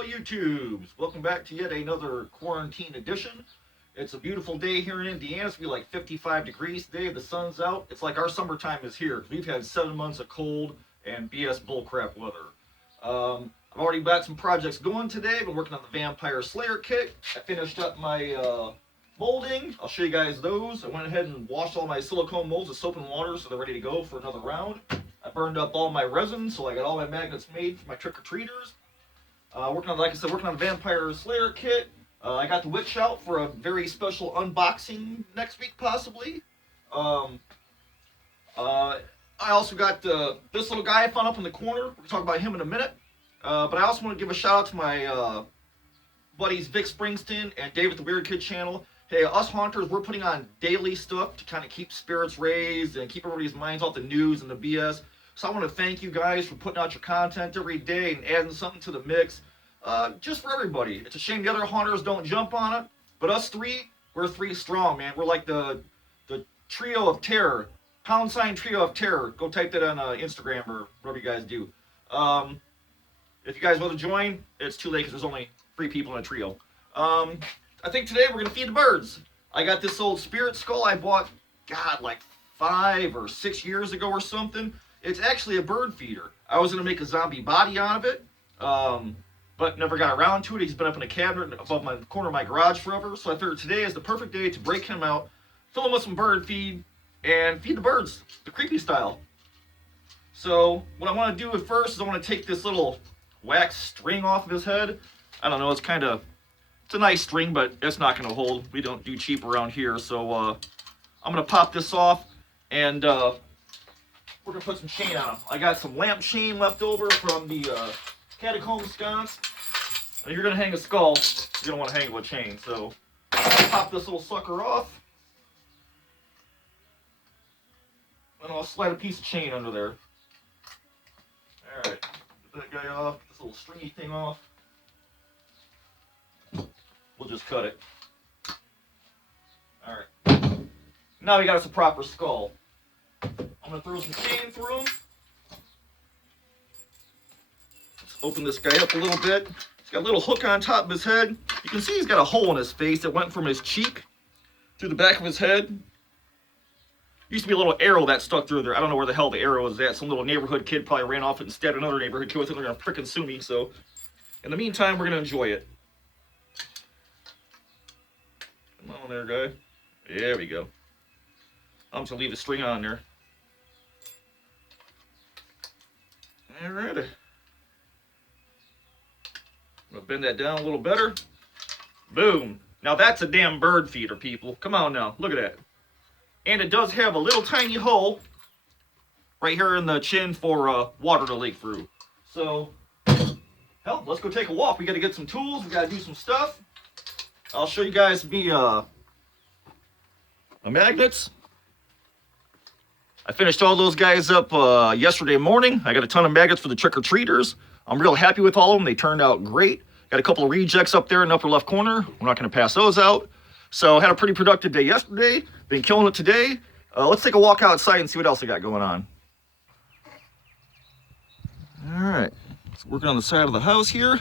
Hello YouTubes! Welcome back to yet another quarantine edition. It's a beautiful day here in Indiana. It's gonna be like 55 degrees today. The sun's out. It's like our summertime is here. We've had 7 months of cold and BS bullcrap weather. I've already got some projects going today. I've been working on the Vampire Slayer kit. I finished up my molding. I'll show you guys those. I went ahead and washed all my silicone molds with soap and water so they're ready to go for another round. I burned up all my resin, so I got all my magnets made for my trick-or-treaters. Working on, like I said, working on the Vampire Slayer kit. I got the witch out for a very special unboxing next week, possibly. I also got this little guy I found up in the corner. We're gonna talk about him in a minute. But I also want to give a shout out to my buddies Vic Springston and David the Weird Kid channel. Hey, us haunters, we're putting on daily stuff to kind of keep spirits raised and keep everybody's minds off the news and the BS. So I want to thank you guys for putting out your content every day and adding something to the mix. Just for everybody. It's a shame the other haunters don't jump on it, but us three, we're three strong, man. We're like the trio of terror. # trio of terror. Go type that on Instagram or whatever you guys do. If you guys want to join, it's too late because there's only 3 people in a trio. I think today we're going to feed the birds. I got this old spirit skull I bought, God, like 5 or 6 years ago or something. It's actually a bird feeder. I was going to make a zombie body out of it, but never got around to it. He's been up in a cabinet above my corner of my garage forever, so I figured today is the perfect day to break him out, fill him with some bird feed, and feed the birds, the creepy style. So what I want to do at first is I want to take this little wax string off of his head. I don't know, it's a nice string, but it's not going to hold. We don't do cheap around here, so I'm going to pop this off, and we're going to put some chain on him. I got some lamp chain left over from the catacomb sconce. If you're going to hang a skull, you don't want to hang it with chain, so pop this little sucker off. And I'll slide a piece of chain under there. Alright, get that guy off, get this little stringy thing off. We'll just cut it. Alright. Now we got us a proper skull. I'm going to throw some chain through him. Let's open this guy up a little bit. He's got a little hook on top of his head. You can see he's got a hole in his face that went from his cheek through the back of his head. Used to be a little arrow that stuck through there. I don't know where the hell the arrow is at. Some little neighborhood kid probably ran off it and stabbed another neighborhood kid with it. They're going to frickin' sue me. So, in the meantime, we're going to enjoy it. Come on there, guy. There we go. I'm just going to leave the string on there. Alright. I'm going to bend that down a little better. Boom. Now that's a damn bird feeder, people. Come on now. Look at that. And it does have a little tiny hole right here in the chin for water to leak through. So, hell, let's go take a walk. We got to get some tools. We got to do some stuff. I'll show you guys the magnets. I finished all those guys up yesterday morning. I got a ton of magnets for the trick-or-treaters. I'm real happy with all of them. They turned out great. Got a couple of rejects up there in the upper left corner. We're not going to pass those out. So, had a pretty productive day yesterday. Been killing it today. Let's take a walk outside and see what else I got going on. Alright. Working on the side of the house here.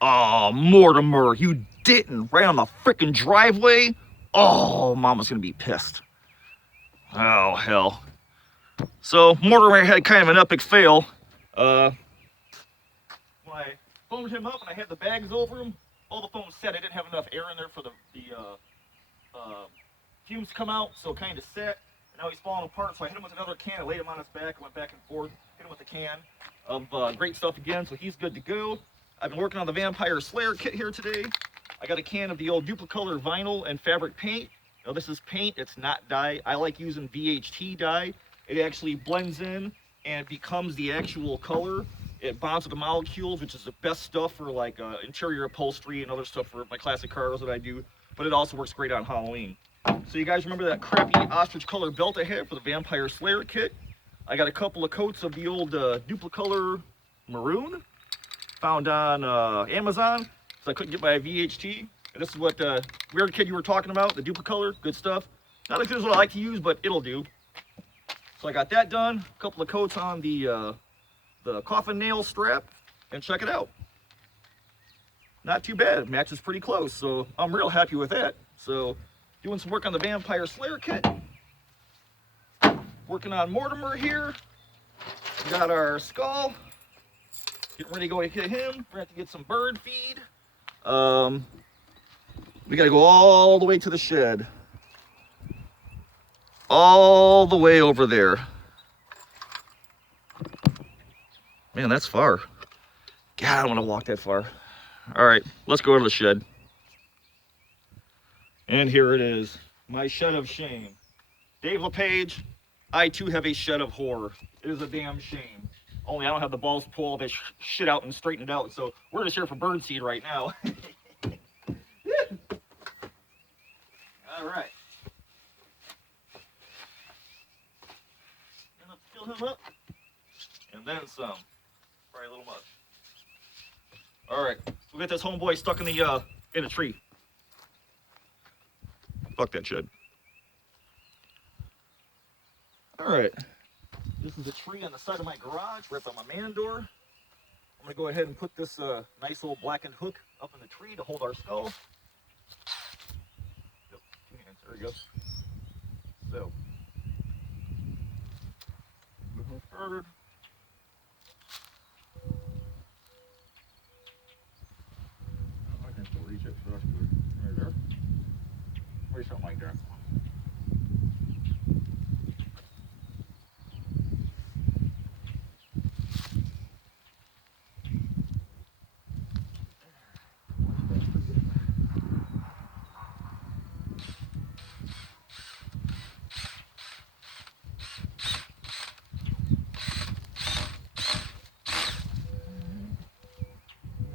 Oh, Mortimer, you didn't. Right on the freaking driveway. Oh, Mama's going to be pissed. Oh, hell. So, Mortimer had kind of an epic fail. When I phoned him up and I had the bags over him, all the phones said I didn't have enough air in there for the fumes to come out, so it kind of set. And now he's falling apart, so I hit him with another can. I laid him on his back, went back and forth, hit him with a can of great stuff again, so he's good to go. I've been working on the Vampire Slayer kit here today. I got a can of the old Duplicolor vinyl and fabric paint. Now this is paint, it's not dye. I like using VHT dye. It actually blends in and becomes the actual color. It bonds with the molecules, which is the best stuff for like interior upholstery and other stuff for my classic cars that I do. But it also works great on Halloween. So you guys remember that crappy ostrich color belt I had for the Vampire Slayer kit? I got a couple of coats of the old Duplicolor maroon found on Amazon, so I couldn't get my VHT. And this is what Weird Kid you were talking about, the Duplicolor, good stuff. Not as good as what I like to use, but it'll do. So I got that done. A couple of coats on the coffin nail strap, and check it out. not too bad. Matches pretty close, so I'm real happy with that. So, doing some work on the Vampire Slayer kit. Working on Mortimer here. We got our skull. Getting ready to go hit him. We're going to have to get some bird feed. We got to go all the way to the shed. All the way over there. Man, that's far. God, I don't want to walk that far. All right, let's go to the shed. And here it is, my shed of shame. Dave LePage, I too have a shed of horror. It is a damn shame. Only I don't have the balls to pull all this shit out and straighten it out. So we're just here for bird seed right now. All right. Gonna fill him up, and then some. Probably a little much. All right, we'll get this homeboy stuck in the tree. Fuck that shed. All right, this is a tree on the side of my garage, right by my man door. I'm gonna go ahead and put this nice old blackened hook up in the tree to hold our skull. Yep, 2 hands, there we go. So, moving forward. Oh, I can still reach it, so that's good. Right there. Or something like that.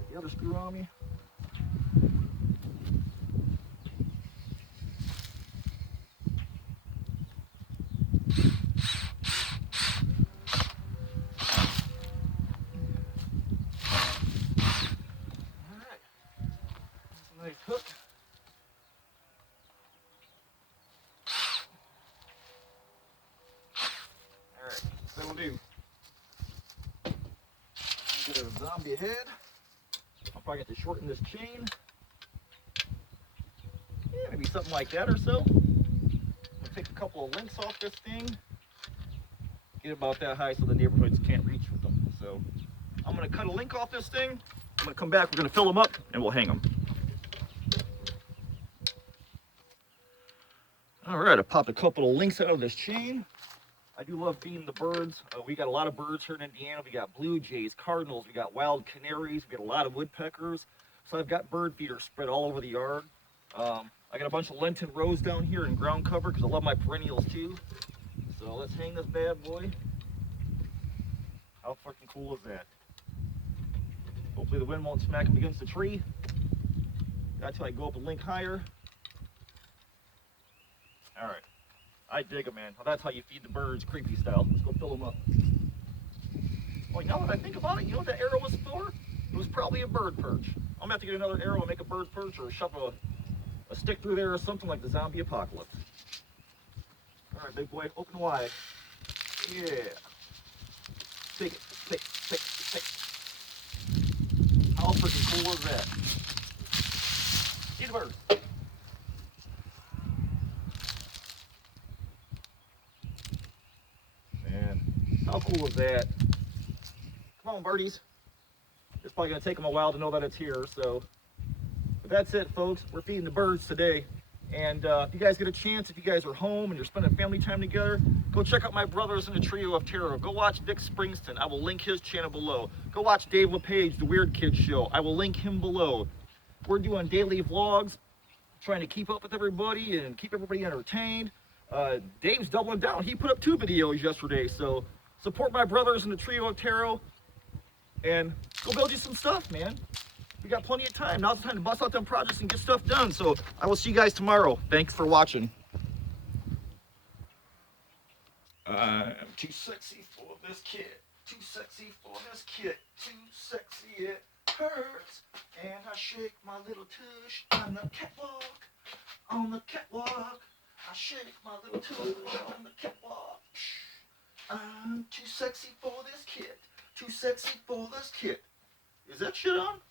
The other screw on me. Alright. That's a nice hook. Alright, so we'll do. Get a zombie head. I'll probably have to shorten this chain. Yeah, maybe something like that or so. I'll take a couple of links off this thing. Get about that high so the neighborhoods can't reach with them. So I'm gonna cut a link off this thing. I'm gonna come back, we're gonna fill them up, and we'll hang them. All right, I popped a couple of links out of this chain. I do love feeding the birds. We got a lot of birds here in Indiana. We got blue jays, cardinals, we got wild canaries, we got a lot of woodpeckers. So I've got bird feeders spread all over the yard. I got a bunch of Lenten rows down here in ground cover because I love my perennials too. So let's hang this bad boy. How fucking cool is that? Hopefully the wind won't smack him against the tree. Got till I go up a link higher. All right. I dig it, man. Well, that's how you feed the birds, creepy style. Let's go fill them up. Well, now that I think about it, you know what that arrow was for? It was probably a bird perch. I'm gonna have to get another arrow and make a bird perch or shove a stick through there or something like the zombie apocalypse. All right, big boy, open wide. Yeah. Take it, take. How freaking cool is that? Eat a bird. Man, how cool is that? Come on, birdies. It's probably gonna take them a while to know that it's here, so. But that's it, folks. We're feeding the birds today. And if you guys get a chance, if you guys are home and you're spending family time together, go check out my brothers in the Trio of Terror. Go watch Vic Springston. I will link his channel below. Go watch Dave LePage, The Weird Kid Show. I will link him below. We're doing daily vlogs, trying to keep up with everybody and keep everybody entertained. Dave's doubling down. He put up 2 videos yesterday, so support my brothers in the Trio of Terror and go build you some stuff, man. We got plenty of time. Now's the time to bust out them projects and get stuff done. So I will see you guys tomorrow. Thanks for watching. I'm too sexy for this kid. Too sexy for this kid. Too sexy it hurts. And I shake my little tush on the catwalk. On the catwalk. I shake my little tush on the catwalk. I'm too sexy for this kid. Too sexy for this kid. Is that shit on?